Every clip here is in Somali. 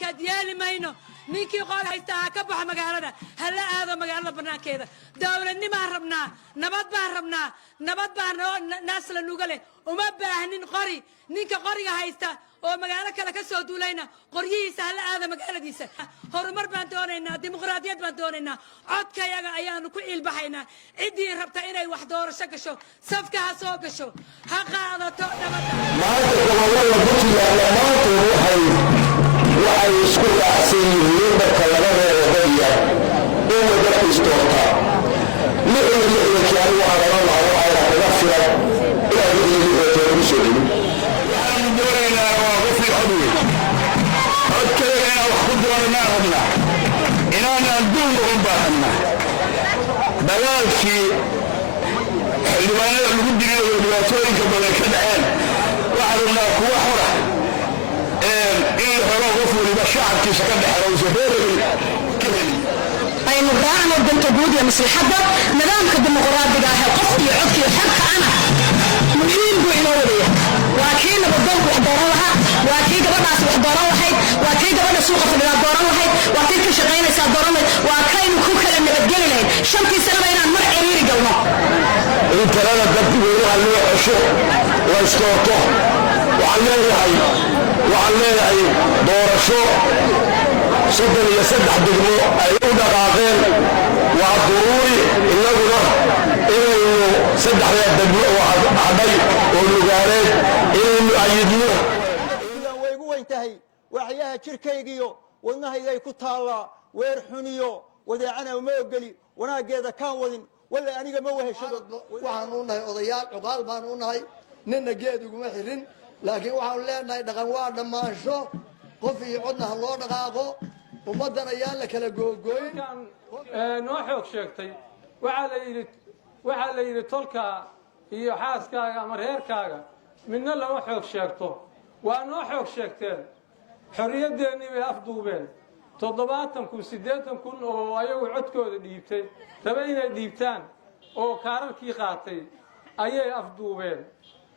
كاد يالي ماينو نيكي قال هيستا كبح مقالة هلا هذا مقالة بنا كذا دولة نما ربنا نبات بها ناس لنوغله وما باهنين قري نيكا قري هيستا ومقالة كلا كسو دولينا قريه هلا هذا مقالة ديسة هرمر بانتونينا ديمقراطية بانتونينا عدك يا أيان كل بحينا عدي ربطة إلي وحدور شكشو صفكها سوكشو حقا هذا توقنا ما تقول والله بطلع لما تروحي وحي يسكر أحسن يبقى لنا غير هو ده استوطا لعلك يعني وعلى الله وعلى نفسه لا يجوز المسلم يعني دورنا وقف العدو أذكرنا وخضرنا ربنا إننا ندون ربنا بلاشي اللي ما نقول دي الواتوري كمان كدعان وعلنا هو حرة إيه حرة غفور بشعب كيسكن حرة وزهير أي مقرأنا بنت جودي مثل حدا نظامك الديمقراطي قاعد قصدي عدكي حق أنا مهم بإنورية وأكيد بدك وحضرها وأكيد بدنا وحضرها وحيد وأكيد بدنا سوق في الدوران وحيد وأكيد كشغلين يصدرون وأكيد كوكا لما بتجيلين شمتي سنة بين المرء يريد جونا أنت لا تقدر يروح على الشوق واستوطه وعليه دور الشوق صدر يسدح دموع أيودا غاغين وضروري إنه سدح الدموع وعدي واللغارات إنه أيدنوه إذا ويقوى انتهي وحياها شركيجيو والنهي كتالا ويرحنيو وداعنا وموقلي وناقيدا كان ودن ولا أنيقا موهي شدد وحانونهي أضيال عقال بانونهي نينا جيدو محرين لكن وحاول لنا دقنوار دمانشو قفي عدنا الله دقاقو ومدنا يالا كلا جوجوين كان نوحوك شيكتي وعلى يلي تولكا iyo xaaskaaga ama reerkaaga midna lama xoog sheegto waa noo xoog sheegteen xorriyadeennii bay afduubeen 70 kun 80 kun oo ayagu codkooda dhiibtay raba inay dhiibtaan oo kaararkii qaatay ayay afduubeen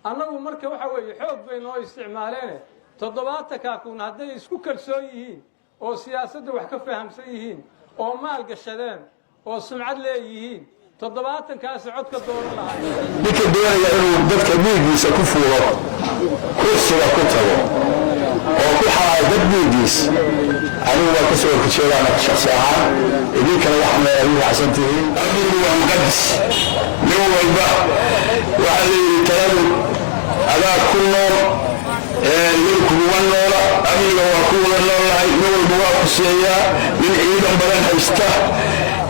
annagu marka waxa weeye xoog bay noo isticmaaleen 70 kun hadday isku kalsoon yihiin oo siyaasadda wax ka fahamsan yihiin oo maal gashadeen oo sumcad leeyihiin 70 kaas codka dooran lahaa ninka doonaya inuu dadka dhiiggiisa ku fuulo kursiga ku tago oo ku xalaal dad dhiiggiis anigu waa ka soo horjeedana shakhsi ahaan idinkana waxaan leeyahay waxsantihiin adigu waa muqaddas nin walba waxaa leeyahay taladu adaa ku nool ninkuwa noola aniga waa ku wada noolahay nin walba waa kuseeyaa nin ciidan badan haysta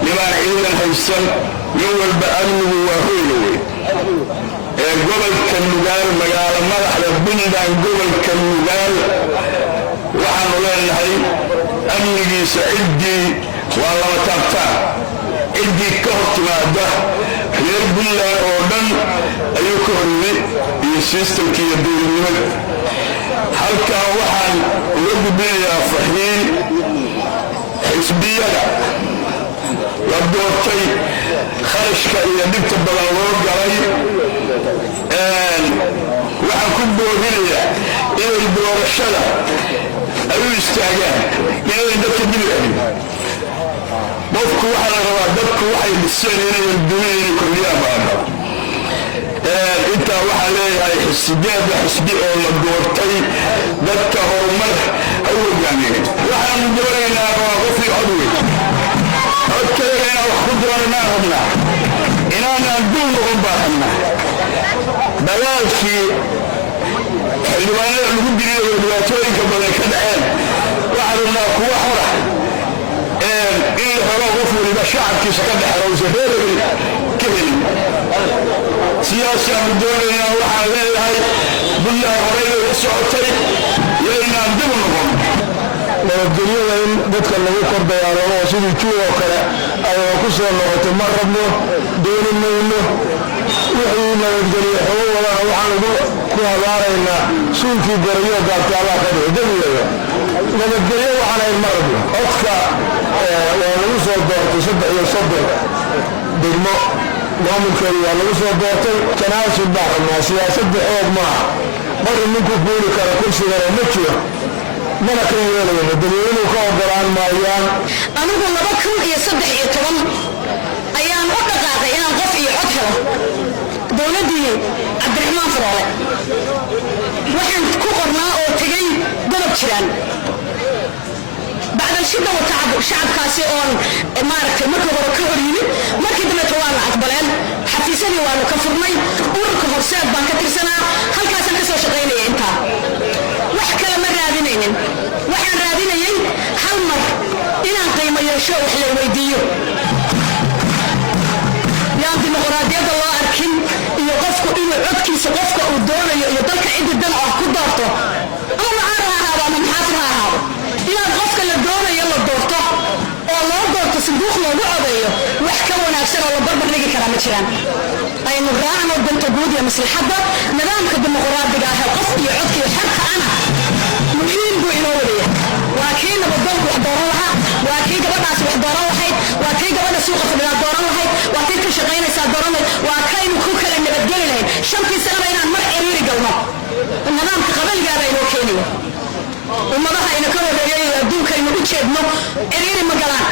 nimaan ciidan haysan nin walba amnigu waa hoylowey gobolka nugaal magaalo madaxda puntland gobolka nugaal waxaanu leenahay amnigiisa ciddii waa lama taabtaan ciddii ka hor timaada reer puntland oo dhan ayuu ka horiyey iyo sistamka iyo dowladnimada halkan waxaan uga gudbinayaa fahiin xisbiyada la doortay kharashka iyo dhibta badan loo galay waxaan ku boorinayaa inay doorashada ay u istaagaan inay dadka dib celin qofku waxaa la rabaa dadku waxay dhiseen inayan dumin inay kordhiyaan baana intaa waxaa leeyahay xisbiyaadda xisbi oo la doortay dadka horumar ha u hogaamiyeen waxaanu doonaynaa waa qofkii codwey codkayga inaan wax ku doonanaa rabnaa inaanaan dul noqon baahanaa dagaalkii xildhibaanada lagu diriyo dhibaatooyinka badan ka dhaceen waxaan rabnaa kuwa xora in la helo qof waliba shacabkiisa ka dhexela uusan reereyn ka helin siyaasiyaanu doonaynaa waxaan leeyahay buntland horey u socotay iyo inaan dib u noqon nabadgelyada in dadka lagu kor dagaalamo oo sidii juug oo kale ayaa ku soo noqotay ma rabno dooni mayno wixii nabadgelye xogo wadana waxaan ku habaaraynaa suulkii garayo gaabta allah ka dhici damigeeda nabadgelye waxaan ahayn ma rabno codka waa lagu soo doortay 3 degmo maamulkeedu waa lagu soo doortay tanaasul baa rabnaa siyaasadda xoog maaha bari ninku fuuli kara kursigana ma jiro mana ka yeelayno dadweynuhu ka ogolaan maayaan. anigu 2013 ayaan u dhaqaaqay inaan qof iyo cod helo dowladdii cabdiraxmaan faroole waxaan ku qornaa oo tegay godob jiraan بعد الشدة والتعب شعب كاسي اون مارك مركو هورو كهوريني مركي دمت وانا اقبلين حفيسني وانا كفرمي وركو هرساد بان كترسنا هل كاسن كسو شغيني انتا وحكا لما رادينين وحان رادينين هل مر إنا قيمة يشو وحلي ويديو يان ديمقراطية الله أركين إيو قفكو إيو عدكي سقفكو ودونا يدلك عيد الدم أو كدارتو أنا عارها هذا أنا محافرها هذا إلا قفك اللي دونا يلا دورتو والله دورتو صندوق لو عضيه وحكا وناكسر والله بربر لقي كلامة شران أي نراعنا وبنت جودي مثل حدا نظامك الديمقراطية قفكي عدكي وحركة أنا مهم بو إنوريه وكين بدون وحضرها وكين قبل وحضرها وحيد وكين قبل سوق في الدوران وحيد وكين كشغينا سادوران وكين كوكل اللي بدل لين شمتي سنة بين المرء إيري قلنا النظام قبل جابه إنه كيني وما بها إنه كله رجال يدون كلمة بتشد مو إيري مقالان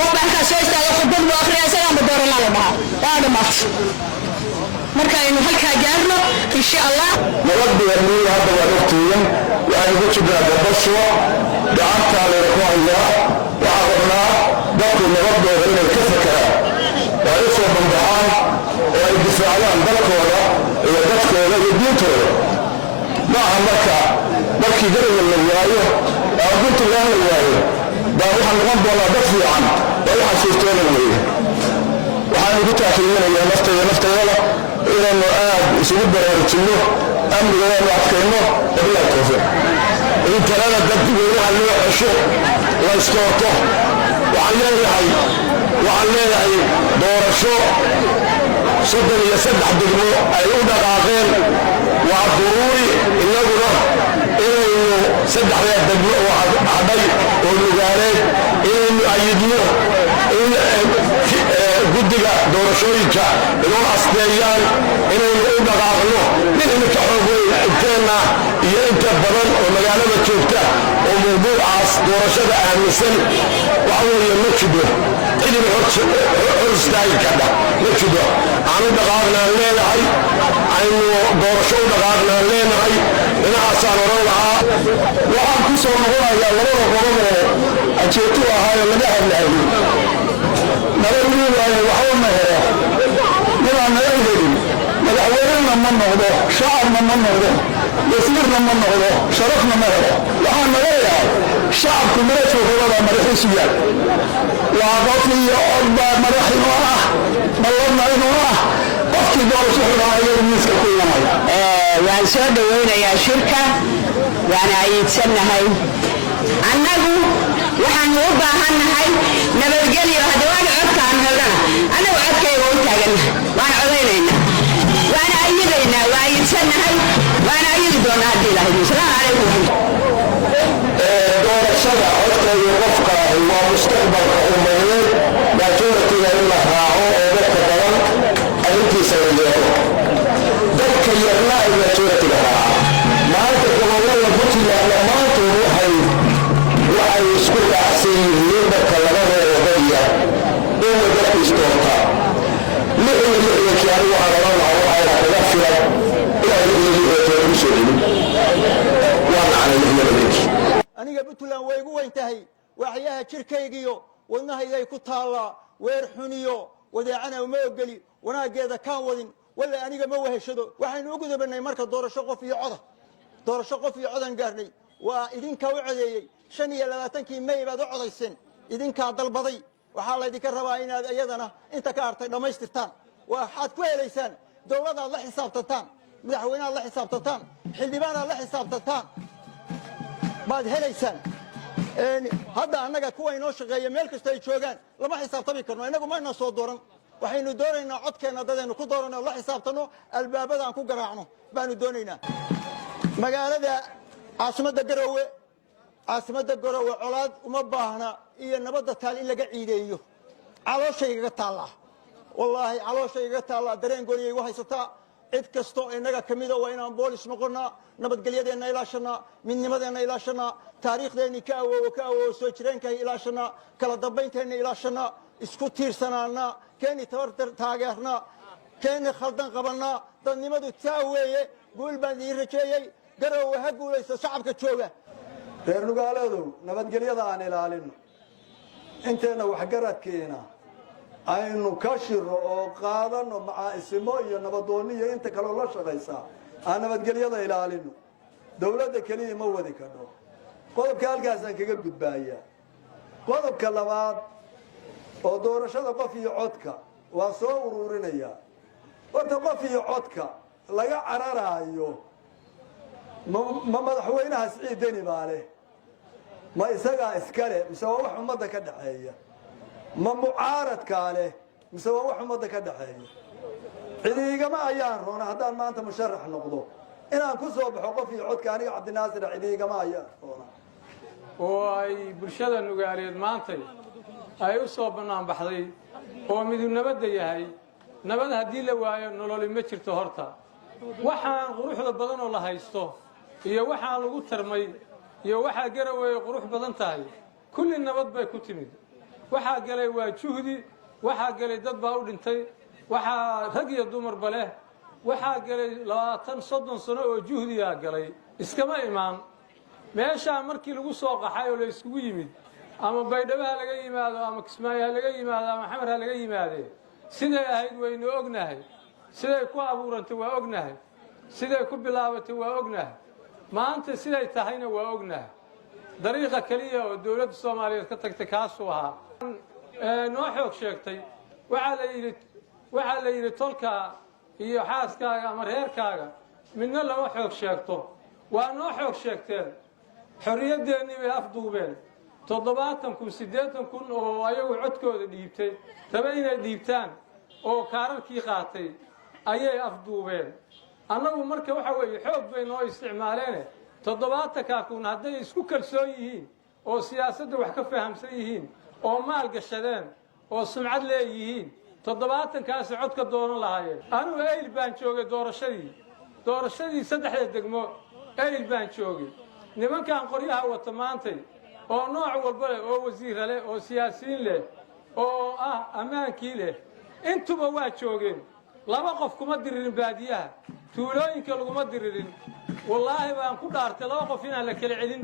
هو بعد كسوي استاذ خدام وآخر أسيان بدوران على بعض هذا مات مركا إنه هلك جارنا إن شاء الله نرد يرمي هذا الوقتين يعني قلت بهذا البشوة دعمت على ركوع الله وعرضنا ضغط نرد غير الكفكة ويصوب من دعام ويدفع عن بلكوة ويدفع ويديته معها مكي قرر من الولاية قلت الله الولاية دعوها الغض ولا دفع عنه ويحا سيستون الولاية وحانا قلت أخيرا يا نفتي ولا إلى أنه يسود برارتنه أمر غير وعدكينه وبلا التوفيق إنت لنا الدب ويروح اللي يحشو ويستورته وعليه دور الشو صدر يسدح دقمو أيودا غاغين وعالضروري إنه سدح يا دقمو وعدي والمقالين إنه أيدنه guddiga doorashooyinka inuu asdeeyaan inaynu u dhaqaaqno inaynu ka xoogayno inteena iyo inta badan oo magaalada joogta oo mawduucaas doorashada aaminsan waxa weeye ma jiro cidina hor istaagi karta ma jiro aan u dhaqaaqnaan leenahay aynu doorasho u dhaqaaqnaan leenahay dhinacaasaan oran lahaa waxaan ku soo noqonayaa labada qodob oo ajeetu ahaayo laga hadlaayay نريد أن يحوم هذا نرى نريد مدعويننا من نغضه شعرنا من نغضه يسيرنا من نغضه شرفنا من هذا وحان نريد شعب كمريت وغرابة مرحيسية وعضطي أربع مرحين وراه بلغنا إنه وراه قفتي دور شحرها يرميسك كلنا يعني سؤال وين يا شركة يعني عيدسنا هاي عنه waxaan u baahanahay nabadgelyo hadawaan codka aan helana ana codkayga u taagan waan codeynayna waan ayidayna waan yidsanahay waan ayidi doonaa hadii ilaahay salaamu calaykum doorashada codkayga qofka waa mustaqbalka ummadeed majoritiga in la raaco oo dadka badan arrintiisa la yeelo dadka yarna ay majoritiga raaca maanta gobolada puntland dhammaantood waxay isku raacsan yihiin dadka laga reebaya inay dadku isdoortaa lixdankii anigu aan oran lahaa waxayna kaga filan ilaa lixdankii ugu soo celin waa nacnay lixdankii aniga puntland way igu weyn tahay waxyaha jirkaygiyo wadnahaygay ku taallaa weer xuniyo wadeecana uma ogeli wanaageeda kaan wadin walla aniga ma weheshado waxaynu ugu dabanay marka doorasho qof iyo codan gaarnay waa idinka u codeeyey 25 May baad u codayseen idinka dalbaday waxa la idinka rabaa inaad iyadana inta ka hartay dhamaystirtaan waxaad ku helaysaan dawladda la xisaabtantaan madaxweynaha la xisaabtantaan xildhibaanada la xisaabtantaan baad helaysaan hadda annaga kuwa inoo shaqeeya meel kasta ay joogaan lama xisaabtami karno inagu ma inoo soo dooran waxaynu doonaynaa codkeena dadaynu ku doorano la xisaabtano albaabada aan ku garaacno baanu doonaynaa magaalada caasimadda Garowe colaad uma baahna iyo nabadda taal in laga ciideeyo calooshayga taala wallaahi calooshayga taala dareen gooniyay u haysataa cid kastoo innaga ka mida waa inaan boolis noqonnaa nabadgelyadeenna ilaashanaa midnimadeenna ilaashanaa taariikhdeenni ka awoowo soo jireenkahay ilaashanaa kala dambaynteenna ilaashanaa isku tiirsanaannaa keenni tabar taageernaa keenni khaldan qabannaa dadnimadu taa weeye guul baan idiin rajeeyey garowe ha guulaysta shacabka jooga reer nugaaladow nabadgelyada aan ilaalinno inteenna waxgaradkiina aynu ka shiro oo qaadanno macaa'isimo iyo nabadoonniyo inta kaloo la shaqaysaa aan nabadgelyada ilaalinno dawladda keliya ma wadi kadho qodobka halkaasaan kaga gudbaayaa qodobka labaad oo doorashada qof iyo codka waa soo uruurinayaa horta qof iyo codka laga cararaayo ma madaxweynaha Siciid Deni baa leh ma isagaa iskale mise waa wax ummadda ka dhaxeeya ma mucaaradkaa leh mise waa wax ummadda ka dhaxeeya cidiigama ayaan roona haddaan maanta musharax noqdo inaan ku soo baxo qof iyo codka aniga cabdinaasir cidiigama ayaan roona oo ay bulshada nugaaleed maantay ay u soo bannaan baxday oo miduu nabadda yahay nabad haddii la waayo nololi ma jirto horta waxaan quruxda badan oo la haysto iyo waxaan lagu tarmay iyo waxaa garaway qurux badan tahay kulli nabad bay ku timid waxaa galay waa juhdi waxaa galay dad baa u dhintay waxaa rag iyo dumarba leh waxaa galay 20-30 sano oo juhdiyaa galay iskama imaan meeshaa markii lagu soo qaxay oo la isugu yimid ama baydhabaha laga yimaado ama kismaayaha laga yimaado ama xamarha laga yimaadee siday ahayd waynu ognahay siday ku abuurantay waa ognahay siday ku bilaabatay waa ognahay maanta siday tahayna waa ognahay dariiqa kaliya oo dawladda Soomaaliyeed ka tagtay kaasoo ahaa noo xoog sheegtay waxaa la yidhi tolka iyo xaaskaaga ama reerkaaga midna lama xoog sheegto waa noo xoog sheegteen xorriyadeennii bay afduubeen 70,000-80,000 oo ayagu codkooda dhiibtay raba inay dhiibtaan oo kaararkii qaatay ayay afduubeen annagu marka waxa weeye xoog bay noo isticmaaleen 70,000 hadday isku kalsoon yihiin oo siyaasadda wax ka fahamsan yihiin oo maal gashadeen oo sumcad leeyihiin 70,000 codka doonan lahaayeen anigu eyl baan joogay doorashadii saddexda degmo eyl baan joogay nimankan qoryaha wata maantay oo nooc walba leh oo wasiir leh oo siyaasiyiin leh oo ammaankii leh intuba waa joogeen laba qof kuma diririn baadiyaha tuulooyinka laguma diririn wallaahi baan ku dhaartay laba qof inaan la kala celin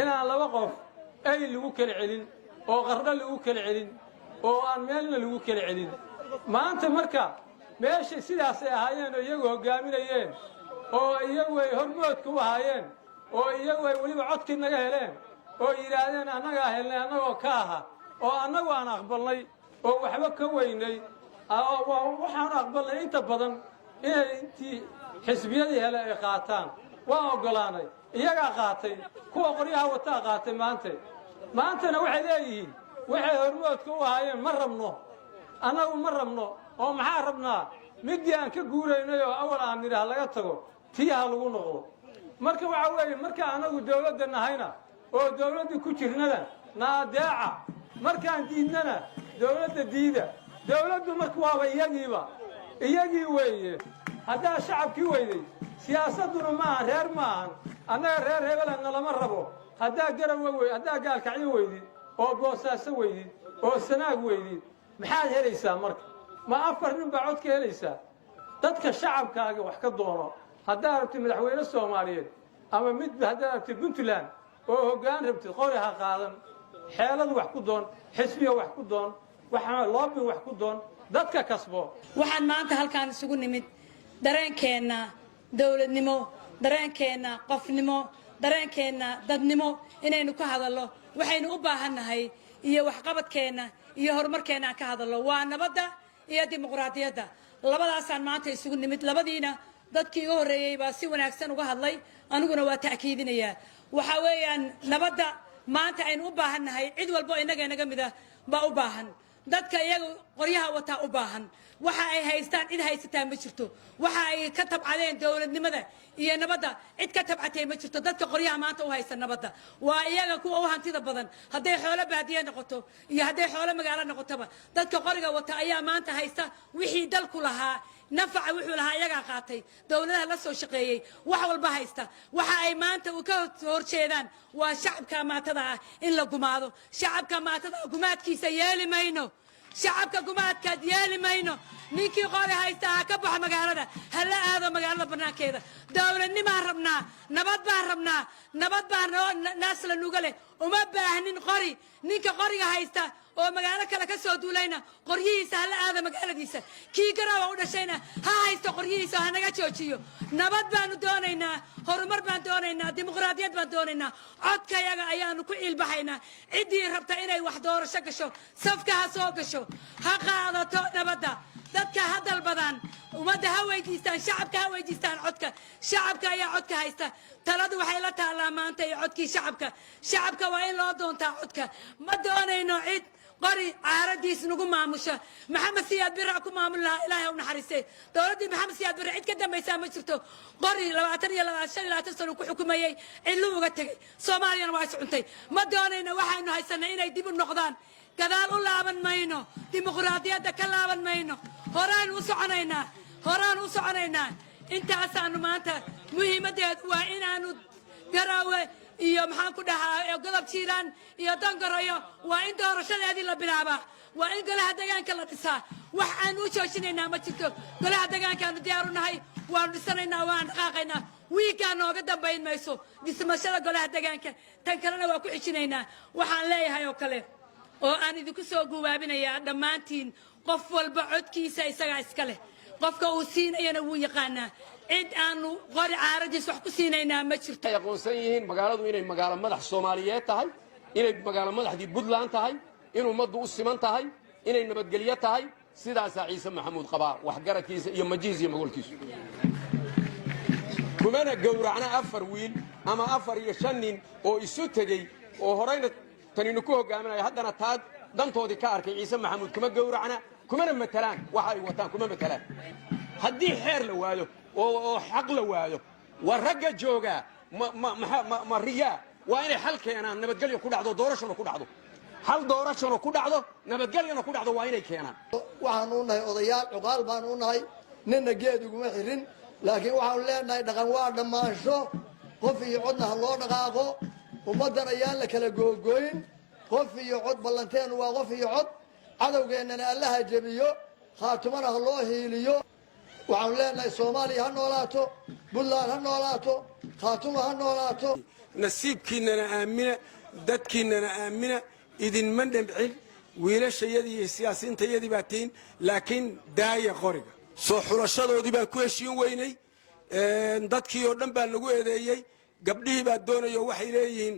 inaan laba qof ay lagu kala celin oo qardho lagu kala celin oo aan meelna lagu kala celin maanta marka meesha sidaas ay ahaayeen oo iyagu hogaaminayeen oo iyagu ay hormoodka u ahaayeen oo iyagu ay weliba codkii naga heleen oo yidhaahdeen annagaa helnay annagoo ka aha oo annagu aan aqbalnay oo waxba ka weynay waxaan aqbalnay inta badan inay intii xisbiyadii hele ay qaataan waa oggolaanay iyagaa qaatay kuwa qoryaha wataa qaatay maantana waxay leeyihiin waxay hormoodka u ahaayeen ma rabno annagu ma rabno oo maxaa rabnaa middii aan ka guuraynay oo awal aan nidhaah laga tago tii ha lagu noqdo marka waxa weeye marka annagu dawladda nahayna oo dawladda ku jirnada na adeeca markaan diidnana dawladda diida dawladdu marka waaba iyagii weeye haddaa shacabkii weyday siyaasadduna maahan reer maahan annaga reer hebelana lama rabo haddaa garawe haddaa gaalkacyo weydid oo boosaaso weydid oo sanaag weydid maxaad helaysaa marka ma 4 nin baa cod ka helaysaa dadka shacabkaaga wax ka doono haddaa rabtid madaxweyne Soomaaliyeed ama mid haddaa rabtid Puntland oo hoggaan rabtid qori ha qaadan xeelad wax ku doon xisbiga wax ku doon waxaan loobi wax ku doon dadka kasbo waxaan maanta halkaan isugu nimid dareenkeena dawladnimo dareenkeena qofnimo dareenkeena dadnimo inaynu ka hadalno waxaynu u baahannahay iyo waxqabadkeena iyo horumarkeena ka hadalno waa nabadda iyo dimuqraadiyadda labadaasaan maanta isugu nimid labadiina dadkii ugu horeeyay baa si wanaagsan uga hadlay aniguna waa ta'kiidinayaa waxa weeyaan nabadda maanta aynu u baahannahay cid walba inaga mid ah baa u baahan dadka iyaga qoryaha wata u baahan waxa ay haystaan cid haysataa ma jirto waxa ay ka tabcadeen dowladnimada iyo nabadda cid ka tabcatay ma jirto dadka qoryaha maanta u haysta nabadda waa iyaga kuwa u hantida badan hadday xoolo baadiye noqoto iyo hadday xoolo magaalo noqotoba dadka qoriga wata ayaa maanta haysta wixii dalku lahaa nafaca wuxuu lahaa iyagaa qaatay dowladaha la soo shaqeeyey wax walba haysta waxa ay maanta u ka horjeedaan waa shacabka maatada ah in la gumaado shacabka maatada gumaadkiisa yeeli mayno shacabka gumaadkaad yeeli mayno ninkii qori haysta ha ka baxo magaalada hala aado magaalada banaankeeda dowladnimaan rabnaa nabad baan rabnaa nabad baa naas la nuga leh uma baahnin qori ninka qoriga haysta oo magaalo kale ka soo duulayna qoryihiisa hala aado magaaladiisa kii garaawa u dhashayna ha haysto qoryihiisa ha naga joojiyo nabad baanu doonaynaa horumar baan doonaynaa dimuqraadiyad baan doonaynaa codkayaga ayaanu ku ciilbaxaynaa ciddii rabta inay wax doorasho gasho safka ha soo gasho ha qaadato nabadda dadka ha dalbadaan ummadda ha weydiistaan shacabka ha weydiistaan codka shacabka ayaa codka haysta taladu waxay la taallaa maanta iyo codkii shacabka waa in loo doontaa codka ma doonayno cid qori caaradiis nagu maamusha maxamed siyaad birra ku maamul lahaa ilaahay u naxariistay dowladdii maxamed siyaad birre cid ka dambaysaa ma jirto qori 25 sano ku xukumayey cidlu uga tegey soomaaliyana waa iscuntay ma doonayno waxaynu haysanay inay dib u noqdaan gadaal u laaban mayno dimuqraadiyadda ka laaban mayno horaan u soconaynaa intaasaanu maanta muhiimaddeedu waa inaanu garaawe iyo maxaan ku dhahaa godob jiiraan iyo dangarayo waa in doorashadeedii la bilaabaa waa in golaha deegaanka la dhisaa wax aan u joojinaynaa ma jirto golaha deegaankaanu diyaar u nahay waanu dhisanaynaa waan dhaqaaqaynaa wiigaa nooga dambayn mayso dhismashada golaha deegaanka tan kalena waa ku xijinaynaa waxaan leeyahay oo kale oo aan idinku soo guwaabinayaa dhammaantiin qof walba codkiisa isagaa iska leh qofka uu siinayana wuu yaqaanaa cid aanu qori caaradiis wax ku siinaynaa ma jirto ay aqoonsan yihiin magaaladu inay magaalo madax Soomaaliyeed tahay inay magaalo madaxdii Puntland tahay in ummaddu u siman tahay inay nabadgelyo tahay sidaas Ciise Maxamuud qabaa wax garadkiisa iyo majiis iyo magolkiisa kumana gowracna 4 wiil ama 4 iyo 5 nin oo isu tagay oo horeyna tanina ku hogaaminaya haddana taad dantoodii ka arkay Ciise Maxamuud kuma gowracna kumana matalaan waxa ay wataan kuma matalaan haddii xeer la waayo oo xaq la waayo war ragga jooga ma riyaa waa inay xal keenaan nabadgelyo ku dhacdo doorashada ku dhacdo hal doorashada ku dhacdo nabadgelyona ku dhacdo waa inay keenaan waxaan u nahay odayaal cuqaal baan u nahay ninna geed uguma xirin laakiin waxaan leenahay dhaqan waa dhammaansho qof iyo codna ha loo dhaqaaqo ummaddan ayaan la kala googooyin qof iyo cod ballanteen waa qof iyo cod cadowgeennana allaha jebiyo khaatumana ha loo hiiliyo waxaan leenahay Soomaaliya ha noolaato Puntland ha noolaato khaatuma ha noolaato nasiibkiinana aamina dadkiinana aamina idin ma dhamcin wiilashayadii iyo siyaasiyiintayadii baa tiin laakiin daaya qoriga soo xulashadoodii baan ku heshiin weynay dadkii oo dhan baa nagu eedeeyey gabdhihii baa doonayo waxay leeyihiin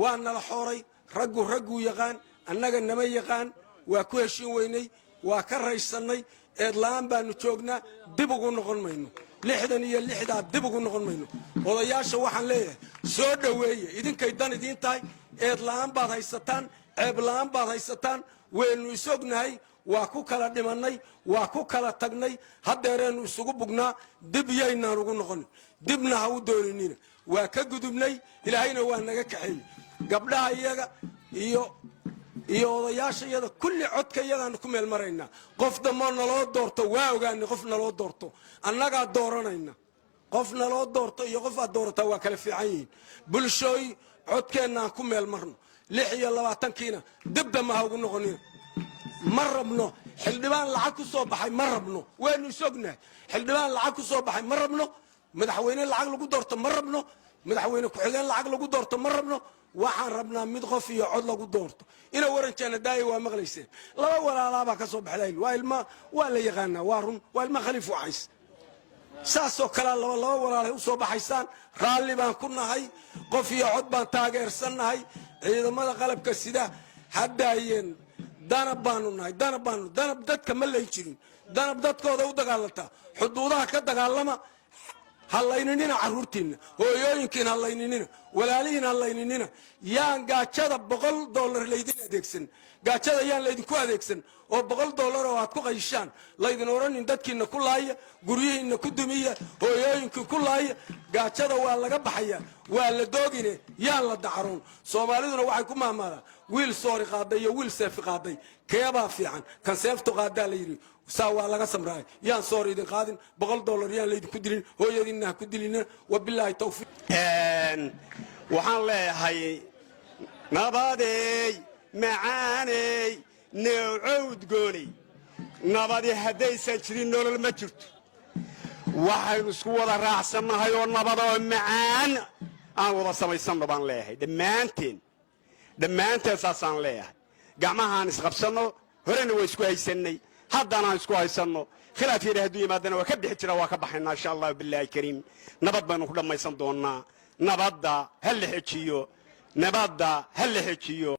waa nala xooray raggu yaqaan annaga nama yaqaan waa ku heshiin weynay waa ka raysannay eedla'aan baanu joognaa dib ugu noqon mayno 66 dib ugu noqon mayno odayaasha waxaan leeyahay soo dhaweeye idinkay dan idiin tahay eedla'aan baad haysataan ceebla'aan baad haysataan waynu isognahay waa ku kala dhimannay waa ku kala tagnay haddeereennu isugu bugnaa dib yaynaan ugu noqonin dibna ha u dooninina waa ka gudubnay ilaahayna waa naga kaxeeyey gabdhaha iyaga iyo odayaashayada kulli codka iyagaanu ku meel maraynaa qof dammoo naloo doorto waa ogaanay qof naloo doorto annagaa dooranayna qof naloo doorto iyo qof aad doorataa waa kala fiican yihiin bulshooy codkeennaan ku meel marno 26kiina dibdama ha ugu noqonina ma rabno xildhibaan lacag ku soo baxay ma rabno waynu isognahay xildhibaan lacag ku soo baxay ma rabno madaxweyne lacag lagu doorto ma rabno madaxweyne ku-xigeen lacag lagu doorto ma rabno waxaan rabnaa mid qof iyo cod lagu doorto ina waranjeena daaya waa maqlayseen laba walaalaabaa ka soo baxday waa la yaqaanaa waa run waa ilma khaliif wacays saasoo kale laba walaalay u soo baxaysaan raalli baan ku nahay qof iyo cod baan taageersannahay ciidamada qalabka sida haddaayeen danab baanu nahay danab dadka ma lay jirin danab dadkooda u dagaalanta xuduudaha ka dagaalama hallayninina carruurtiinna hooyooyinkiina hallayninina walaalihiina hallayninina yaan gaajada $100 laydin adeegsan gaajada yaan laydinku adeegsan oo $100 oo aad ku qayshaan laydin oranin dadkiina ku laaya guryihiina ku dumiya hooyooyinka ku laaya gaajada waa laga baxaya waa la doogine yaan la dacaroon Soomaaliduna waxay ku maamaadaa wiil soori qaaday iyo wiil seef qaaday keebaa fiican kan seeftu qaadaa la yiri saa waa laga samraay yaan soori idin qaadin $100 yaan laydinku dilin hooyadiina ku dilina wabillahi tawfiiq waxaan leeyahay nabadeey macaaney nowcowd gooni nabadi haddaysan jirin nolol ma jirto waxaynu isku wada raacsannahay oo nabadoo macaan aan wada samaysanno baan leeyahay dhammaanteen saasaan leeyahay gacmahaan isqabsanno horena waa isku haysannay haddana aan isku haysanno khilaaf yadha hadduu yimaadana waa ka bixi jira waa ka baxaynaa insha allahu bilaahi kariim nabad baynu ku dhammaysan doonnaa nabadda ha la xejiyo